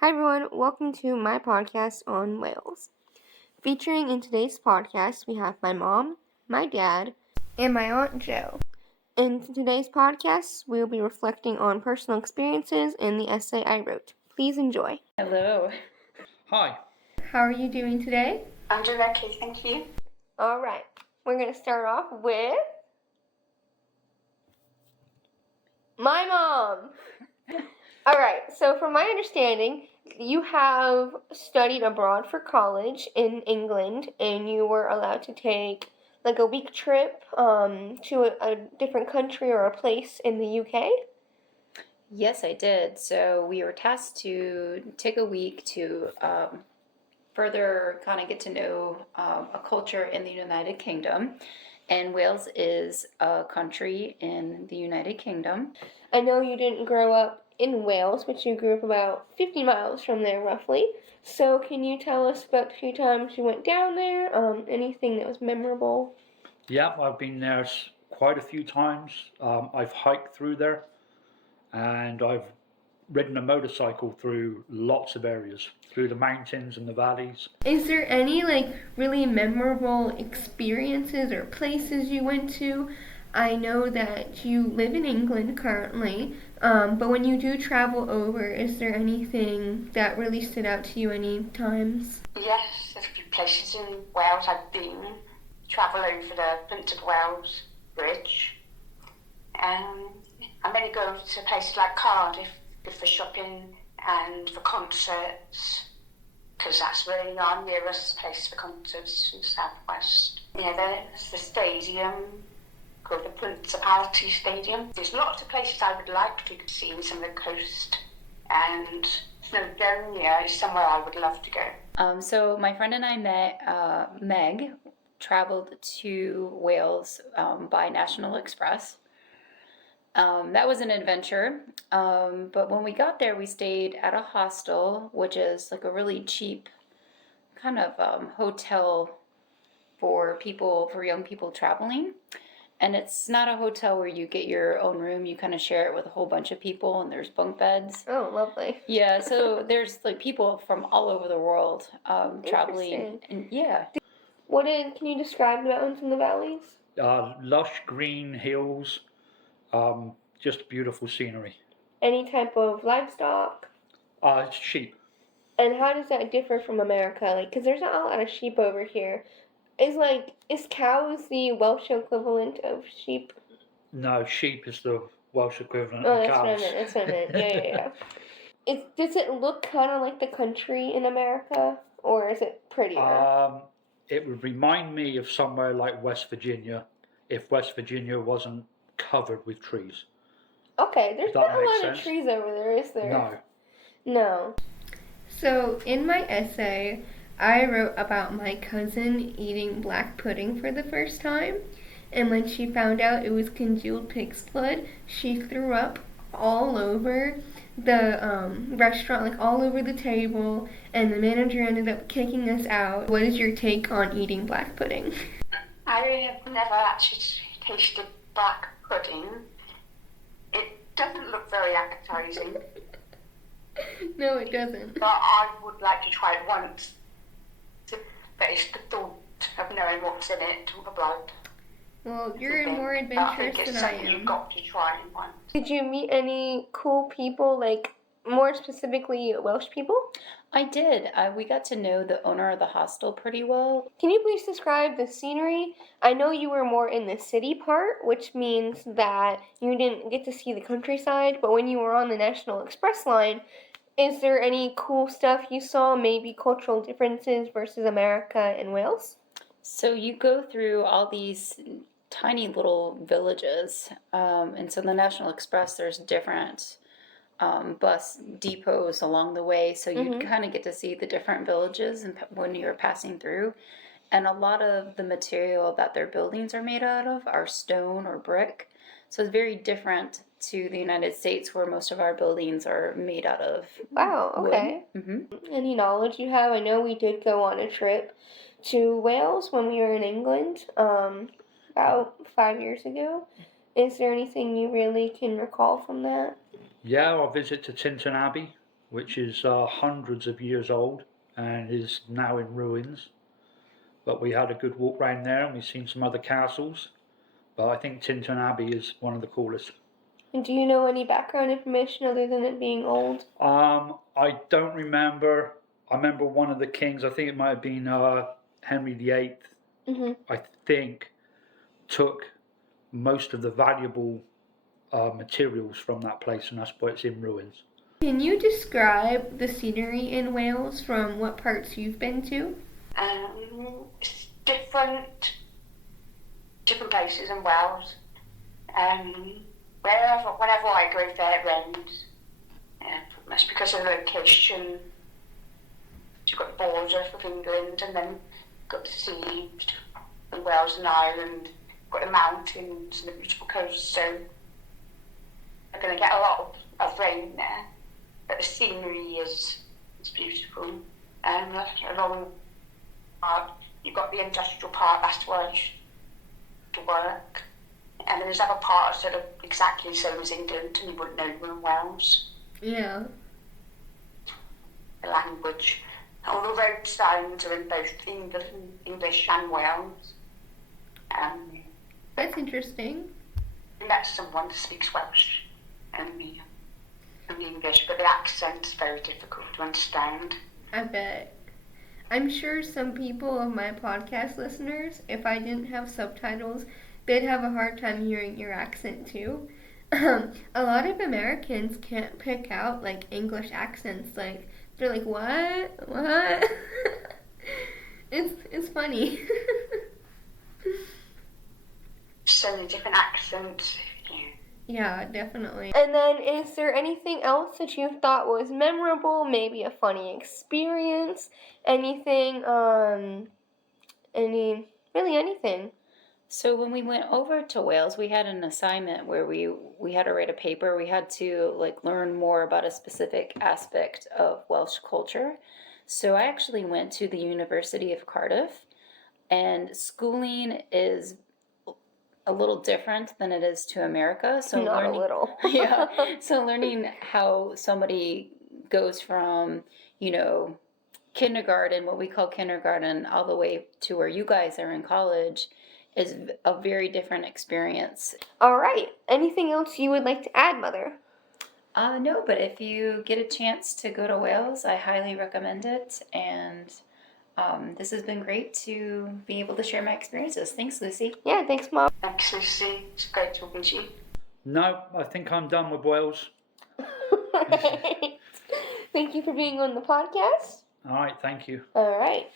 Hi everyone, welcome to my podcast on Wales. Featuring in today's podcast, we have my mom, my dad, and my Aunt Jo. In today's podcast, we will be reflecting on personal experiences and the essay I wrote. Please enjoy. Hello. Hi. How are you doing today? I'm doing okay, thank you. Alright, we're going to start off with my mom. Alright, so from my understanding, you have studied abroad for college in England, and you were allowed to take like a week trip to a different country or a place in the UK. Yes, I did. So we were tasked to take a week to further kind of get to know a culture in the United Kingdom. And Wales is a country in the United Kingdom. I know you didn't grow up in Wales, but you grew up about 50 miles from there roughly. So can you tell us about the few times you went down there? Anything that was memorable? Yeah, I've been there quite a few times. I've hiked through there, and I've ridden a motorcycle through lots of areas, through the mountains and the valleys. Is there any really memorable experiences or places you went to? I know that you live in England currently, but when you do travel over, is there anything that really stood out to you any times? Yes, there's a few places in Wales I've been. Travel over the Prince of Wales Bridge. I mainly go to places like Cardiff for shopping and for concerts, because that's really our nearest place for concerts in the southwest. Yeah, there's the stadium called the Principality Stadium. There's lots of places I would like to see in some of the coast, and Snowdonia is somewhere I would love to go. So my friend and I met Meg, traveled to Wales by National Express. That was an adventure, but when we got there, we stayed at a hostel, which is like a really cheap kind of hotel for young people traveling. And it's not a hotel where you get your own room. You kind of share it with a whole bunch of people, and there's bunk beds. Oh, lovely. Yeah, so there's people from all over the world traveling. And yeah. Can you describe the mountains and the valleys? Lush green hills, just beautiful scenery. Any type of livestock? Sheep. And how does that differ from America? Because there's not a lot of sheep over here. Is cows the Welsh equivalent of sheep? No, sheep is the Welsh equivalent Oh, of that's cows. That's what I meant. Yeah. Does it look kind of like the country in America, or is it prettier? It would remind me of somewhere like West Virginia, if West Virginia wasn't covered with trees. Okay, there's not a lot of trees over there, is there? No. So, in my essay, I wrote about my cousin eating black pudding for the first time, and when she found out it was congealed pig's blood, she threw up all over the restaurant, all over the table, and the manager ended up kicking us out. What is your take on eating black pudding? I have never actually tasted black pudding. It doesn't look very appetizing. No, it doesn't. But I would like to try it once. But it's the thought of knowing what's in it, all the blood. Well, you're more adventurous than I am. You've got to try it once. Did you meet any cool people, more specifically Welsh people? I did. We got to know the owner of the hostel pretty well. Can you please describe the scenery? I know you were more in the city part, which means that you didn't get to see the countryside, but when you were on the National Express line, is there any cool stuff you saw, maybe cultural differences versus America and Wales? So you go through all these tiny little villages, and so the National Express, there's different bus depots along the way, so you kind of get to see the different villages when you're passing through. And a lot of the material that their buildings are made out of are stone or brick, so it's very different to the United States, where most of our buildings are made out of Wow, okay. Any knowledge you have? I know we did go on a trip to Wales when we were in England about 5 years ago. Is there anything you really can recall from that? Yeah, our visit to Tintern Abbey which is hundreds of years old and is now in ruins. But we had a good walk round there and we've seen some other castles. But I think Tintern Abbey is one of the coolest. And do you know any background information other than it being old? I don't remember. I remember one of the kings, I think it might have been Henry VIII, I think, took most of the valuable materials from that place, and that's why it's in ruins. Can you describe the scenery in Wales from what parts you've been to? It's different places in Wales. Whenever I go there, it rains. That's because of the location. You've got the border of England, and then you've got the sea, and Wales and Ireland. You've got the mountains and the beautiful coast, so you're going to get a lot of rain there. But the scenery is beautiful. Along you've got the industrial part, that's where I used to work. And there's other parts that are exactly the same as England, and you wouldn't know them in Wales. Yeah. The language. All the road signs are in both English and Wales. That's interesting. I met someone that speaks Welsh and English, but the accent's very difficult to understand. I bet. I'm sure some people of my podcast listeners, if I didn't have subtitles, they'd have a hard time hearing your accent too. A lot of Americans can't pick out like English accents. Like they're like, what? It's funny. So many different accents. Yeah, definitely. And then, is there anything else that you thought was memorable? Maybe a funny experience? Anything? Anything? So when we went over to Wales, we had an assignment where we had to write a paper. We had to like learn more about a specific aspect of Welsh culture. So I actually went to the University of Cardiff, and schooling is a little different than it is to America. So Not a little. Yeah. So learning how somebody goes from, kindergarten, what we call kindergarten, all the way to where you guys are in college is a very different experience. All right. Anything else you would like to add, Mother? No, but if you get a chance to go to Wales, I highly recommend it. And this has been great to be able to share my experiences. Thanks, Lucy. Yeah, thanks, Mom. Thanks, Lucy. It's great talking to you. No, I think I'm done with Wales. Thank you for being on the podcast. All right, thank you. All right.